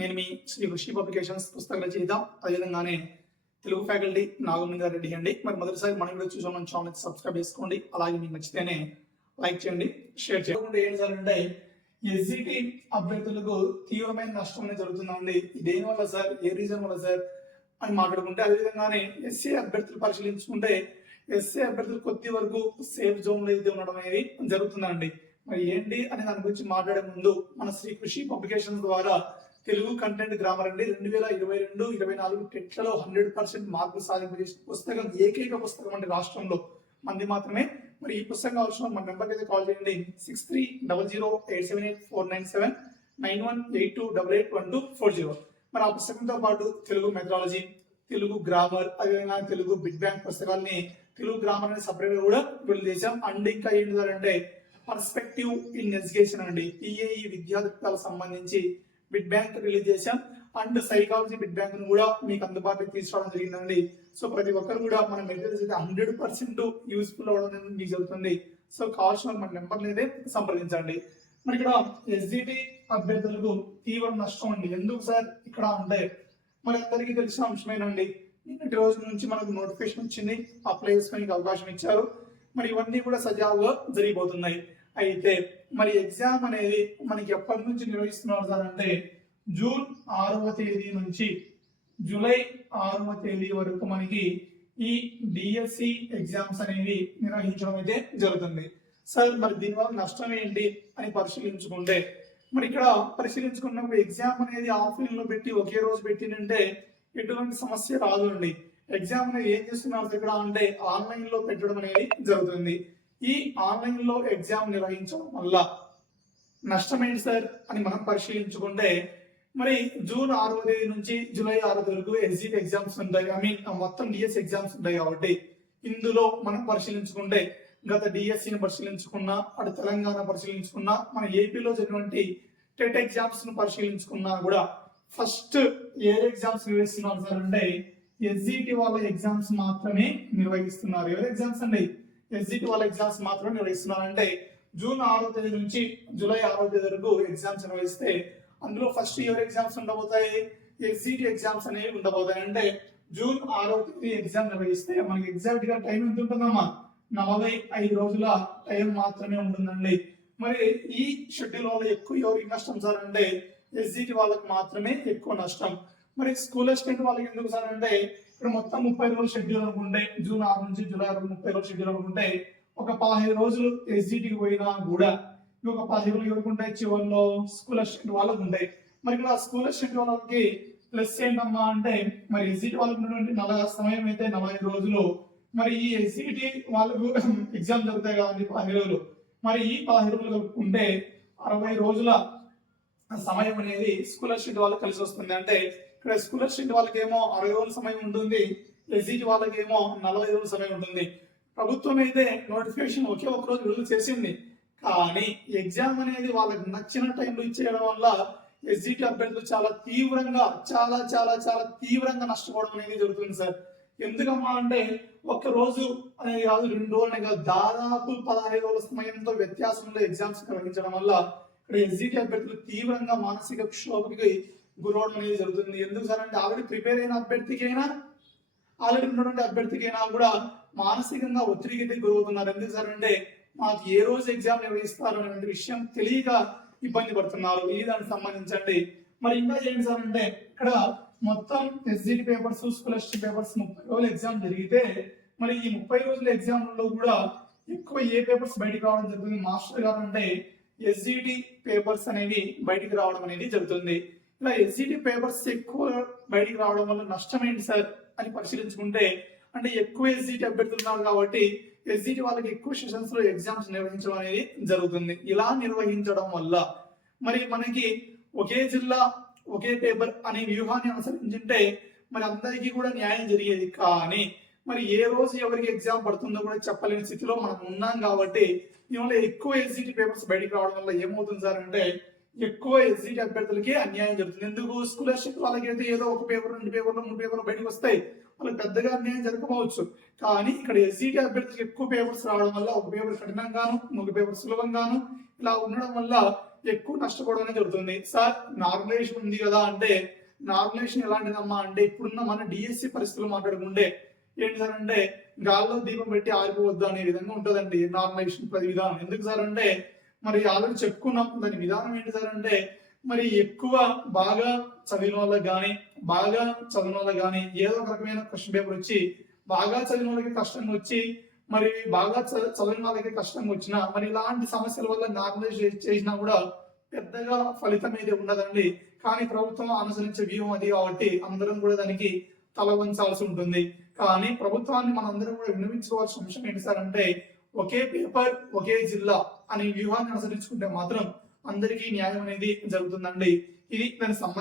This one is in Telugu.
నేను మీ శ్రీ ఋషి పబ్లికేషన్స్ పుస్తక రచయిత అదేవిధంగానే తెలుగు ఫ్యాకల్టీ నాగమణి రెడ్డి అండి. మరి మొదటిసారి మనం కూడా చూసాం మన ఛానల్ సబ్స్క్రైబ్ చేసుకోండి. అలాగే మీకు నచ్చితేనే లైక్ చేయండి షేర్ చేయండి. ఏం జరుగుతుంటే అంటే ఎస్జిటి అభ్యర్థులకు తీవ్రమైన నష్టం అనేది జరుగుతుందండి. ఇదేం వల్ల సార్? ఏ రీజన్ వల్ల సార్? అని మాట్లాడుకుంటే అదేవిధంగానే ఎస్సీ అభ్యర్థులు పరిశీలించుకుంటే ఎస్సీ అభ్యర్థులు కొద్ది వరకు సేఫ్ జోన్లో అయితే ఉండడం అనేది జరుగుతుందండి. మరి ఏంటి అని దాని గురించి మాట్లాడే ముందు మన శ్రీ కృషి పబ్లికేషన్ ద్వారా తెలుగు కంటెంట్ గ్రామర్ అండి. రెండు వేల ఇరవై రెండు ఇరవై నాలుగు టెట్లలో హండ్రెడ్ పర్సెంట్ మార్కులు సాధింపు చేసిన పుస్తకం ఏకైక పుస్తకం అండి రాష్ట్రంలో. మంది మాత్రమే. మరి ఈ పుస్తకం కావాల్సిన మన నెంబర్కి అయితే కాల్ చేయండి. Six three double zero eight seven eight four nine seven nine one eight two double eight one two four zero మరి ఆ పుస్తకంతో పాటు తెలుగు మెథడాలజీ తెలుగు గ్రామర్ అదేవిధంగా తెలుగు బిగ్ బ్యాంక్ పుస్తకాల్ని తెలుగు గ్రామర్ అనే సపరేట్ కూడా విడుదల చేశాం. అండ్ ఇంకా ఏంటంటే పర్స్పెక్టివ్ ఇన్ ఎడ్యుకేషన్ అండి. పిఏఈ విద్యా సంబంధించి బిట్ బ్యాంక్ రిలీజ్ చేశాం. అండ్ సైకాలజీ బిట్ బ్యాంక్ కూడా మీకు అందుబాటులో తీసుకురావడం జరిగిందండి. సో ప్రతి ఒక్కరు కూడా మన మెటీరియల్స్ అయితే హండ్రెడ్ పర్సెంట్ యూస్ఫుల్ అవడం మీకు జరుగుతుంది సో కావాల్సిన మన నెంబర్ అయితే సంప్రదించండి. మరి ఇక్కడ ఎస్జిటి అభ్యర్థులకు తీవ్ర నష్టం అండి. ఎందుకు సార్ ఇక్కడ అంటే మరి అందరికీ తెలిసిన అంశమేనండి. నిన్నటి రోజు నుంచి మనకు నోటిఫికేషన్ వచ్చింది. అప్లై చేసుకోవడానికి అవకాశం ఇచ్చారు. మరి ఇవన్నీ కూడా సజావుగా జరిగిపోతున్నాయి. అయితే మరి ఎగ్జామ్ అనేది మనకి ఎప్పటి నుంచి నిర్వహిస్తున్నారు సార్ అంటే జూన్ ఆరవ తేదీ నుంచి జూలై ఆరవ తేదీ వరకు మనకి ఈ డిఎస్సి ఎగ్జామ్స్ అనేవి నిర్వహించడం అయితే జరుగుతుంది. సార్ మరి దీనివల్ల నష్టం ఏంటి అని పరిశీలించుకుంటే మరి ఇక్కడ పరిశీలించుకున్నప్పుడు ఎగ్జామ్ అనేది ఆఫ్లైన్లో పెట్టి ఒకే రోజు పెట్టినంటే ఎటువంటి సమస్య రాదు అండి ఎగ్జామ్ అనేది ఏం చేస్తున్నారు ఇక్కడ అంటే ఆన్లైన్లో పెట్టడం అనేది జరుగుతుంది. ఈ ఆన్లైన్లో ఎగ్జామ్ నిర్వహించడం వల్ల నష్టమేంటి సార్ అని మనం పరిశీలించుకుంటే మరి జూన్ ఆరవ తేదీ నుంచి జూలై ఆరో వరకు ఎస్జీ ఎగ్జామ్స్ ఉంటాయి. ఐ మీన్ మొత్తం డిఎస్ ఎగ్జామ్స్ ఉంటాయి కాబట్టి ఇందులో మనం పరిశీలించుకుంటే గత డిఎస్సిని పరిశీలించుకున్నా అటు తెలంగాణ పరిశీలించుకున్నా మన ఏపీలో జరిగినటువంటి టెట్ ఎగ్జామ్స్ను పరిశీలించుకున్నా కూడా ఫస్ట్ ఏ ఎగ్జామ్స్ నిర్వహిస్తున్నారు సార్ అంటే ఎస్జిటి వాళ్ళ ఎగ్జామ్స్ మాత్రమే నిర్వహిస్తున్నారు. ఎవరి ఎగ్జామ్స్ అండి? ఎస్జిటి వాళ్ళ ఎగ్జామ్స్ మాత్రమే నిర్వహిస్తున్నారంటే జూన్ ఆరో తేదీ నుంచి జూలై ఆరో తేదీ వరకు ఎగ్జామ్స్ నిర్వహిస్తే అందులో ఫస్ట్ ఇయర్ ఎగ్జామ్స్ ఉండబోతాయి ఎస్జిటి ఎగ్జామ్స్ అనేవి ఉండబోతాయి. అంటే జూన్ ఆరో తేదీ ఎగ్జామ్ నిర్వహిస్తే మనకి ఎగ్జాక్ట్గా టైం ఎంత ఉంటుందమ్మా? నలభై ఐదు రోజుల టైం మాత్రమే ఉంటుందండి. మరి ఈ షెడ్యూల్ వల్ల ఎక్కువ ఎవరికి నష్టం సార్ అంటే ఎస్జిటి వాళ్ళకి మాత్రమే ఎక్కువ నష్టం. మరి స్కూల్ స్టూడెంట్ వాళ్ళకి ఎందుకు సార్ అంటే ఇప్పుడు మొత్తం ముప్పై రోజులు షెడ్యూల్ అనుకుంటే జూన్ ఆరు నుంచి జూలై ఆరు ముప్పై రోజులు షెడ్యూల్ అనుకుంటే ఒక పదిహేను రోజులు ఎస్జిటికి పోయినా కూడా ఒక పదిహేను రోజులు ఎవరికి ఉంటాయి? చివరిలో స్కూల్ అసిస్టెంట్ వాళ్ళకి ఉంటాయి. మరి ఇక్కడ స్కూల్ అసిస్టెంట్ వాళ్ళకి ప్లస్ ఏంటమ్మా అంటే మరి ఎస్జిటి వాళ్ళకి ఉన్నటువంటి నలభై సమయం అయితే నలభై ఐదు రోజులు మరి ఈ ఎస్జిటి వాళ్ళకు ఎగ్జామ్ జరుగుతాయి కదండి పదిహేను రోజులు. మరి ఈ పదిహేను రోజులు కలుపుకుంటే అరవై రోజుల సమయం అనేది స్కూల్ అసిస్టెంట్ వాళ్ళకి కలిసి వస్తుంది. అంటే ఇక్కడ స్కాలర్షిప్ వాళ్ళకేమో వాళ్ళకి ఏమో అరవై రోజుల సమయం ఉంటుంది ఎస్సీటీ వాళ్ళకి ఏమో నలభై రోజుల సమయం ఉంటుంది. ప్రభుత్వం అయితే నోటిఫికేషన్ ఒకే ఒక రోజు విడుదల చేసింది. కానీ ఎగ్జామ్ అనేది వాళ్ళకి నచ్చిన టైంలో ఇచ్చేయడం వల్ల ఎస్జిటి అభ్యర్థులు చాలా తీవ్రంగా చాలా చాలా చాలా తీవ్రంగా నష్టపోవడం అనేది జరుగుతుంది సార్. ఎందుకమ్మా అంటే ఒక రోజు అనేది కాదు రెండు రోజులు కాదు దాదాపు పదహైదు రోజుల సమయంతో వ్యత్యాసంలో ఎగ్జామ్స్ కలిగించడం వల్ల ఇక్కడ ఎస్జిటి అభ్యర్థులు తీవ్రంగా మానసిక క్షోభకి గురవడం అనేది జరుగుతుంది. ఎందుకు సార్ అంటే ఆల్రెడీ ప్రిపేర్ అయిన అభ్యర్థికైనా ఆల్రెడీ ఉన్నటువంటి అభ్యర్థికైనా కూడా మానసికంగా ఒత్తిడికి గురవుతున్నారు. ఎందుకు సార్ అంటే మాకు ఏ రోజు ఎగ్జామ్ నిర్వహిస్తారు అనే విషయం తెలియక ఇబ్బంది పడుతున్నారు. ఈ దానికి సంబంధించండి మరి ఇంకా ఏంటి సార్ అంటే ఇక్కడ మొత్తం ఎస్జిటి పేపర్స్ స్కాలర్షిప్ పేపర్స్ ముప్పై రోజులు ఎగ్జామ్ జరిగితే మరి ఈ ముప్పై రోజుల ఎగ్జామ్లలో కూడా ఎక్కువ ఏ పేపర్స్ బయటికి రావడం జరుగుతుంది? మాస్టర్ గారు అంటే ఎస్జిటి పేపర్స్ అనేవి బయటికి రావడం అనేది జరుగుతుంది. ఇలా ఎస్జిటి పేపర్స్ ఎక్కువ బయటికి రావడం వల్ల నష్టం ఏంటి సార్ అని పరిశీలించుకుంటే అంటే ఎక్కువ ఎస్జిటి అభ్యర్థులు ఉన్నారు కాబట్టి ఎస్జిటి వాళ్ళకి ఎక్కువ సెషన్స్లో ఎగ్జామ్స్ నిర్వహించడం అనేది జరుగుతుంది. ఇలా నిర్వహించడం వల్ల మరి మనకి ఒకే జిల్లా ఒకే పేపర్ అనే వ్యూహాన్ని అనుసరించుంటే మరి అందరికీ కూడా న్యాయం జరిగేది. కానీ మరి ఏ రోజు ఎవరికి ఎగ్జామ్ పడుతుందో కూడా చెప్పలేని స్థితిలో మనం ఉన్నాం కాబట్టి దీనివల్ల ఎక్కువ ఎస్జిటి పేపర్స్ బయటికి రావడం వల్ల ఏమవుతుంది సార్ అంటే ఎక్కువ ఎస్జిటి అభ్యర్థులకి అన్యాయం జరుగుతుంది. ఎందుకు? స్కాలర్షిప్ వాళ్ళకైతే ఏదో ఒక పేపర్ రెండు పేపర్లు మూడు పేపర్లు బయటకు వస్తాయి. వాళ్ళకి పెద్దగా అన్యాయం జరగకపోవచ్చు. కానీ ఇక్కడ ఎస్సీటీ అభ్యర్థులకు ఎక్కువ పేపర్స్ రావడం వల్ల ఒక పేపర్ కఠినంగాను ఒక పేపర్ సులభంగాను ఇలా ఉండడం వల్ల ఎక్కువ నష్టపోవడం జరుగుతుంది. సార్ నార్మలైజేషన్ ఉంది కదా అంటే నార్మలైజేషన్ ఎలాంటిదమ్మా అంటే ఇప్పుడున్న మన డిఎస్సి పరిస్థితులు మాట్లాడుకుంటే ఏంటి సార్ అంటే గాల్లో దీపం పెట్టి ఆరిపోవద్దు అనే విధంగా ఉంటుందండి నార్మలైజేషన్ ప్రతి విధానం ఎందుకు సార్ అంటే మరి ఆల్రెడీ చెప్పుకున్నాం దాని విధానం ఏంటి సార్ అంటే మరి ఎక్కువ బాగా చదివిన వాళ్ళకి కానీ బాగా చదివిన వాళ్ళకి కానీ ఏదో ఒక రకమైన క్వశ్చన్ పేపర్ వచ్చి బాగా చదివిన వాళ్ళకి కష్టంగా వచ్చి మరి బాగా చదివిన వాళ్ళకి కష్టంగా వచ్చినా మరి ఇలాంటి సమస్యల వల్ల నార్మలైజ్ చేసినా కూడా పెద్దగా ఫలితం అయితే ఉండదండి. కానీ ప్రభుత్వం అనుసరించే వ్యూహం అది కాబట్టి అందరం కూడా దానికి తల వంచాల్సి ఉంటుంది. కానీ ప్రభుత్వాన్ని మనందరం కూడా విన్నవించుకోవాల్సిన అంశం ఏంటి సార్ అంటే ఒకే పేపర్ ఒకే జిల్లా అనే వ్యూహాన్ని అనుసరించుకుంటే మాత్రం అందరికీ న్యాయం అనేది జరుగుతుందండి. ఇది దానికి సంబంధం